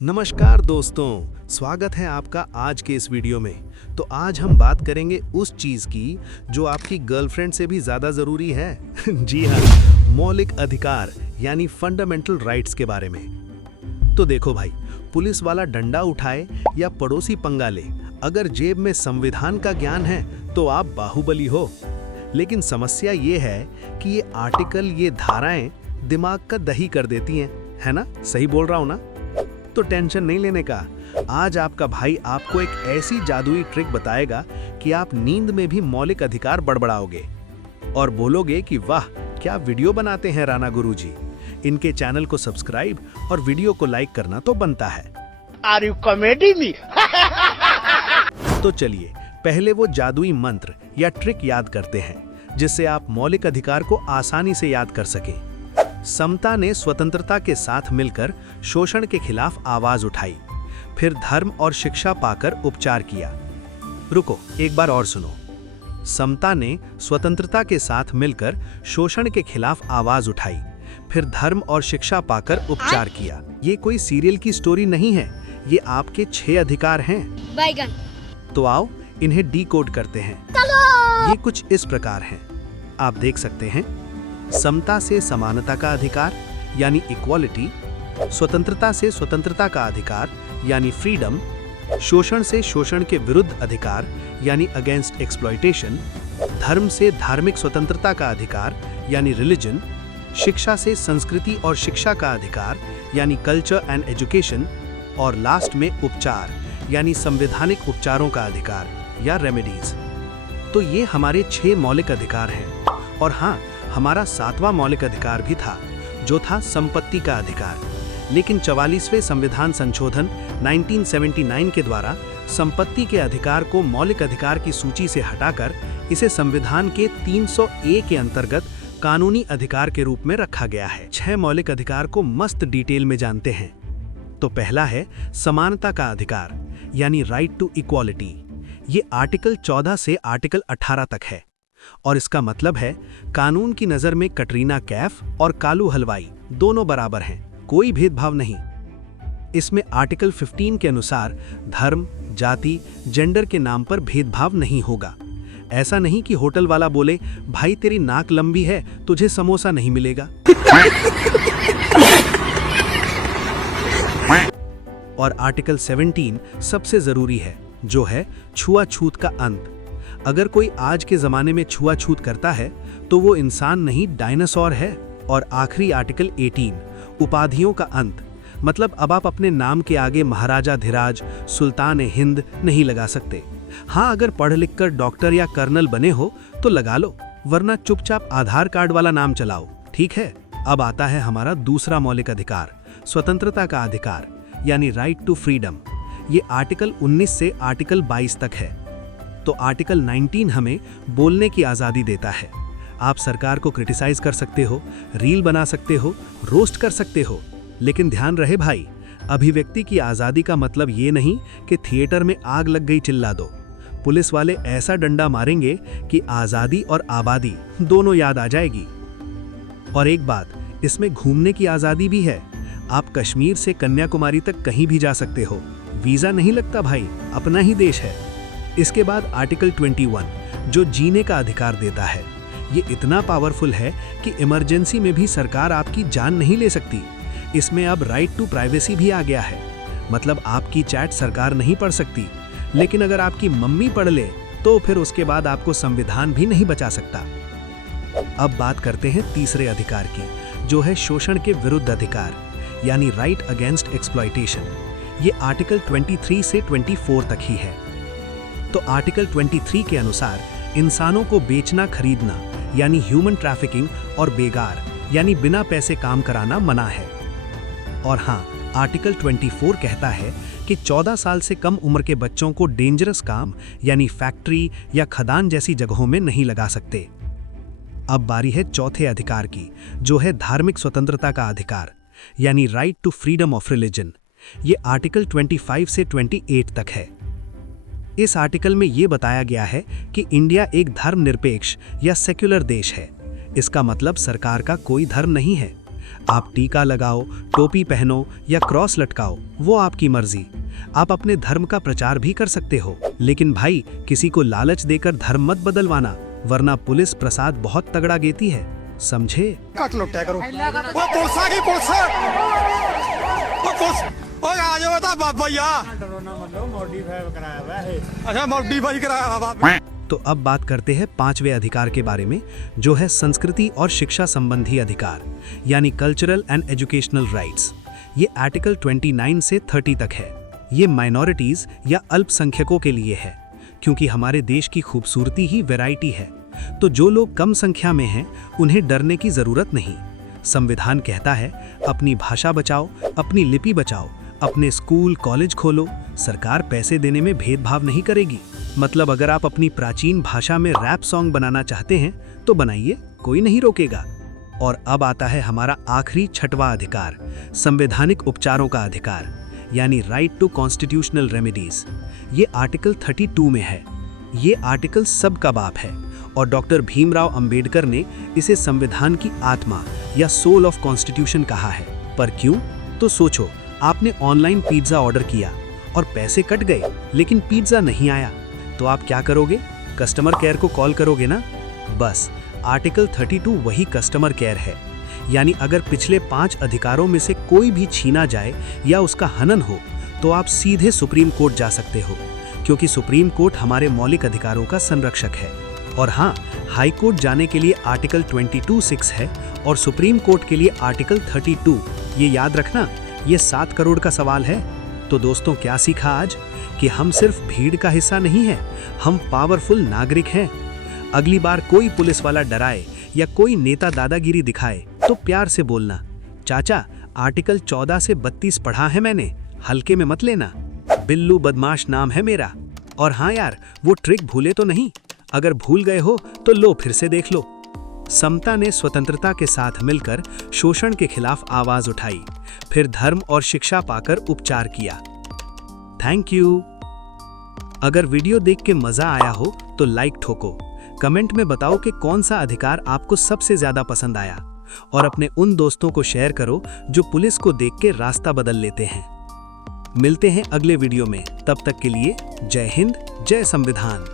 नमस्कार दोस्तों, स्वागत है आपका आज के इस वीडियो में। तो आज हम बात करेंगे उस चीज की जो आपकी गर्लफ्रेंड से भी ज्यादा जरूरी है। जी हाँ, मौलिक अधिकार यानी फंडामेंटल राइट्स के बारे में। तो देखो भाई, पुलिस वाला डंडा उठाए या पड़ोसी पंगा ले, अगर जेब में संविधान का ज्ञान है तो आप बाहुबली हो। लेकिन समस्या ये है कि ये आर्टिकल, ये धाराएं दिमाग का दही कर देती हैं, है ना? सही बोल रहा हूं ना? तो टेंशन नहीं लेने का। आज आपका भाई आपको एक ऐसी जादुई ट्रिक बताएगा कि आप नींद में भी मौलिक अधिकार बड़बड़ाओगे और बोलोगे कि वाह, क्या वीडियो बनाते हैं राणा गुरुजी। इनके चैनल को सब्सक्राइब और वीडियो को लाइक करना तो बनता है। Are you comedy me? तो चलिए पहले वो जादुई मंत्र या ट्रिक याद करते हैं जिससे आप मौलिक अधिकार को आसानी से याद कर सकें। समता ने स्वतंत्रता के साथ मिलकर शोषण के खिलाफ आवाज उठाई, फिर धर्म और शिक्षा पाकर उपचार किया। रुको, एक बार और सुनो। समता ने स्वतंत्रता के साथ मिलकर शोषण के खिलाफ आवाज उठाई, फिर धर्म और शिक्षा पाकर उपचार किया। ये कोई सीरियल की स्टोरी नहीं है, ये आपके 6 अधिकार हैं। बैगन। तो आओ इन्हें डीकोड करते हैं। ये कुछ इस प्रकार हैं, आप देख सकते हैं। समता से समानता का अधिकार यानी इक्वालिटी, स्वतंत्रता से स्वतंत्रता का अधिकार यानी फ्रीडम, शोषण से शोषण के विरुद्ध अधिकार यानी अगेंस्ट एक्सप्लॉयटेशन, धर्म से धार्मिक स्वतंत्रता का अधिकार यानी रिलीजन, शिक्षा से संस्कृति और शिक्षा का अधिकार यानी कल्चर एंड एजुकेशन, और लास्ट में उपचार यानी संवैधानिक उपचारों का अधिकार या रेमेडीज। तो ये हमारे 6 मौलिक अधिकार हैं। और हाँ, हमारा 7वां मौलिक अधिकार भी था, जो था संपत्ति का अधिकार। लेकिन 44वें संविधान संशोधन 1979 के द्वारा संपत्ति के अधिकार को मौलिक अधिकार की सूची से हटाकर इसे संविधान के 300A के अंतर्गत कानूनी अधिकार के रूप में रखा गया है। 6 मौलिक अधिकार को मस्त डिटेल में जानते हैं। तो पहला है समानता का अधिकार यानी राइट टू इक्वालिटी। ये आर्टिकल 14 से आर्टिकल 18 तक है और इसका मतलब है कानून की नजर में कटरीना कैफ और कालू हलवाई दोनों बराबर हैं, कोई भेदभाव नहीं। इसमें आर्टिकल 15 के अनुसार धर्म, जाति, जेंडर के नाम पर भेदभाव नहीं होगा। ऐसा नहीं कि होटल वाला बोले, भाई तेरी नाक लंबी है, तुझे समोसा नहीं मिलेगा। और आर्टिकल 17 सबसे जरूरी है, जो है छुआछूत का अंत। अगर कोई आज के जमाने में छुआछूत करता है तो वो इंसान नहीं, डायनासोर है। और आखिरी आर्टिकल 18 उपाधियों का अंत, मतलब अब आप अपने नाम के आगे महाराजा धीराज, सुल्तान हिंद नहीं लगा सकते। हाँ, अगर पढ़ लिख कर डॉक्टर या कर्नल बने हो तो लगा लो, वरना चुपचाप आधार कार्ड वाला नाम चलाओ, ठीक है? अब आता है हमारा दूसरा मौलिक अधिकार, स्वतंत्रता का अधिकार यानी राइट टू फ्रीडम। ये आर्टिकल 19 से आर्टिकल 22 तक है। तो आर्टिकल 19 हमें बोलने की आज़ादी देता है। आप सरकार को क्रिटिसाइज कर सकते हो, रील बना सकते हो, रोस्ट कर सकते हो। लेकिन ध्यान रहे भाई, अभिव्यक्ति की आज़ादी का मतलब ये नहीं कि थिएटर में आग लग गई चिल्ला दो। पुलिस वाले ऐसा डंडा मारेंगे कि आज़ादी और आबादी दोनों याद आ जाएगी। और एक बात, इसमें घूमने की आज़ादी भी है। आप कश्मीर से कन्याकुमारी तक कहीं भी जा सकते हो, वीज़ा नहीं लगता भाई, अपना ही देश है। इसके बाद आर्टिकल 21 जो जीने का अधिकार देता है। ये इतना पावरफुल है कि इमरजेंसी में भी सरकार आपकी जान नहीं ले सकती। इसमें अब राइट टू प्राइवेसी भी आ गया है, मतलब आपकी चैट सरकार नहीं पढ़ सकती, लेकिन अगर आपकी मम्मी पढ़ ले तो फिर उसके बाद आपको संविधान भी नहीं बचा सकता। अब बात करते हैं तीसरे अधिकार की, जो है शोषण के विरुद्ध अधिकार यानी राइट अगेंस्ट एक्सप्लॉयटेशन। ये आर्टिकल 23 से 24 तक ही है। तो आर्टिकल 23 के अनुसार इंसानों को बेचना खरीदना यानी ह्यूमन ट्रैफिकिंग और बेगार यानी बिना पैसे काम कराना मना है। और हाँ, आर्टिकल 24 कहता है कि 14 साल से कम उम्र के बच्चों को डेंजरस काम यानी फैक्ट्री या खदान जैसी जगहों में नहीं लगा सकते। अब बारी है चौथे अधिकार की, जो है धार्मिक स्वतंत्रता का अधिकार यानी right to freedom of religion. ये आर्टिकल 25 से 28 तक है। इस आर्टिकल में ये बताया गया है कि इंडिया एक धर्मनिरपेक्ष या सेक्युलर देश है। इसका मतलब सरकार का कोई धर्म नहीं है। आप टीका लगाओ, टोपी पहनो या क्रॉस लटकाओ, वो आपकी मर्जी। आप अपने धर्म का प्रचार भी कर सकते हो, लेकिन भाई किसी को लालच देकर धर्म मत बदलवाना, वरना पुलिस प्रसाद बहुत तगड़ा देती है, समझे? कट लुट्या करो। वो पुलिस आ गई, पुलिस। वो पुलिस, ओए आ जाओ ता बाबा यार। अच्छा मॉडिफाई कराया हुआ बाबा। तो अब बात करते हैं 5वें अधिकार के बारे में, जो है संस्कृति और शिक्षा संबंधी अधिकार, यानी कल्चरल एंड एजुकेशनल राइट्स। ये आर्टिकल 29 से 30 तक है। ये माइनॉरिटीज या अल्पसंख्यकों के लिए है, क्योंकि हमारे देश की खूबसूरती ही वैरायटी है। तो जो लोग कम संख्या में हैं, उन्हें डरने की जरूरत नहीं। संविधान कहता है अपनी भाषा बचाओ, अपनी लिपि बचाओ, अपने स्कूल कॉलेज खोलो, सरकार पैसे देने में भेदभाव नहीं करेगी। मतलब अगर आप अपनी प्राचीन भाषा में रैप सॉन्ग बनाना चाहते हैं तो बनाइए, कोई नहीं रोकेगा। और अब आता है हमारा आखिरी 6वां अधिकार, संवैधानिक उपचारों का अधिकार, यानी राइट टू कॉन्स्टिट्यूशनल रेमेडीज। ये आर्टिकल 32 में है। ये आर्टिकल सबका बाप है और डॉक्टर भीमराव अंबेडकर ने इसे संविधान की आत्मा या सोल ऑफ कॉन्स्टिट्यूशन कहा है। पर क्यों? तो सोचो, आपने ऑनलाइन पिज्जा ऑर्डर किया और पैसे कट गए, लेकिन पिज्जा नहीं आया, तो आप क्या करोगे? कस्टमर केयर को कॉल करोगे ना? बस आर्टिकल 32 वही कस्टमर केयर है। यानी अगर पिछले 5 अधिकारों में से कोई भी छीना जाए या उसका हनन हो, तो आप सीधे सुप्रीम कोर्ट जा सकते हो, क्योंकि सुप्रीम कोर्ट हमारे मौलिक अधिकारों का संरक्षक है। और हाँ, हाई कोर्ट जाने के लिए आर्टिकल 22(6) है और सुप्रीम कोर्ट के लिए आर्टिकल 32। ये याद रखना, ये 7 करोड़ का सवाल है। तो दोस्तों, क्या सीखा आज? कि हम सिर्फ भीड़ का हिस्सा नहीं है, हम पावरफुल नागरिक हैं। अगली बार कोई पुलिस वाला डराए या कोई नेता दादागिरी दिखाए तो प्यार से बोलना, चाचा आर्टिकल 14 से 32 पढ़ा है मैंने, हल्के में मत लेना। बिल्लू बदमाश नाम है मेरा। और हाँ यार, वो ट्रिक भूले तो नहीं? अगर भूल गए हो तो लो फिर से देख लो। समता ने स्वतंत्रता के साथ मिलकर शोषण के खिलाफ आवाज उठाई, फिर धर्म और शिक्षा पाकर उपचार किया। Thank you. अगर वीडियो देख के मजा आया हो तो लाइक ठोको, कमेंट में बताओ कि कौन सा अधिकार आपको सबसे ज्यादा पसंद आया, और अपने उन दोस्तों को शेयर करो जो पुलिस को देख के रास्ता बदल लेते हैं। मिलते हैं अगले वीडियो में, तब तक के लिए जय हिंद, जय संविधान।